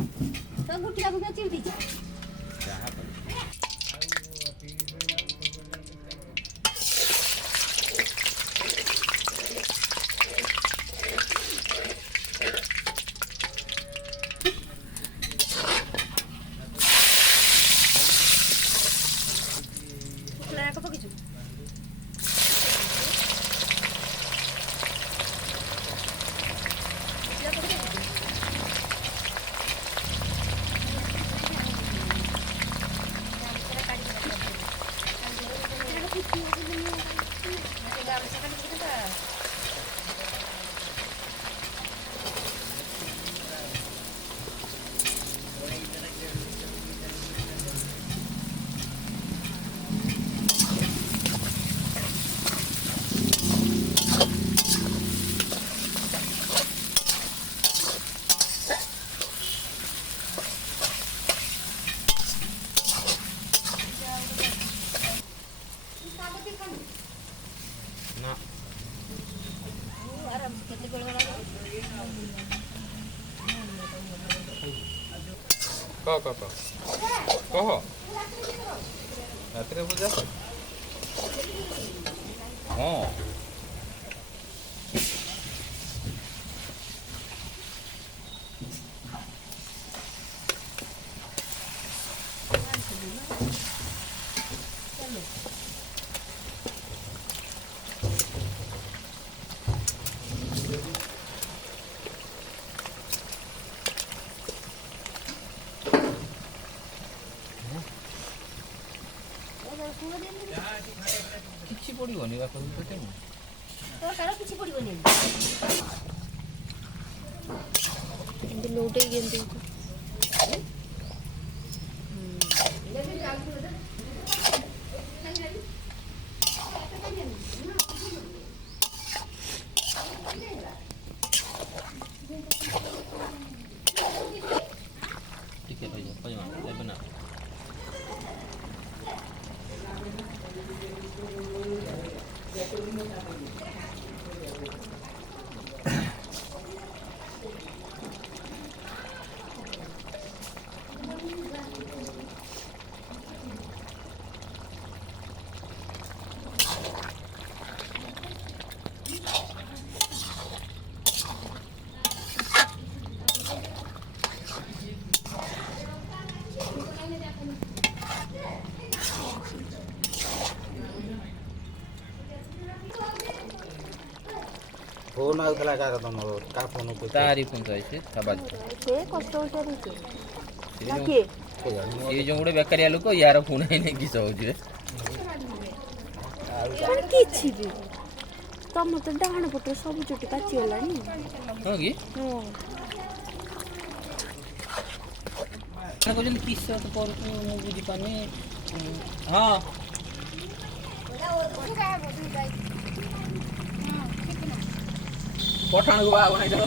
तो गुटी का बुका चिड़ दीजिए Nah, apa gitu? Nak. Aram kita golongan Kau. Kau. Ratri puja. Oh. କିଛି ପଡ଼ିବନି ବା କହିବୁ ତ ତ ତାର କିଛି ପଡ଼ିବନି ଏମିତି ଲଉଟେଇ କେମିତି ଟିକେ ରହିଯାଅ କହିବା ଏବେ ନା फोन आउथला का तमरो का फोन को तारी फोन चाहिए तबाज ସେ କଷ୍ଟ ହେଉଛି ये ନା କିଏ जो गोटे बेकारिया लोक यार फोन है नहीं किस हो जे ମାନେ କିଛି ବି ତମ ତ ଡାହାଣ ପଟରେ ସବୁ ଚୁଟି ପାଚିଗଲାଣି ହଁ କି ହଁ ନା କହିଲେ କିସ ତ କରୁଛୁ ମୁଁ ବୁଝି ପାରୁନି ହଁ ପଠାଣକୁ ବାହା ବନାଇ ଦବ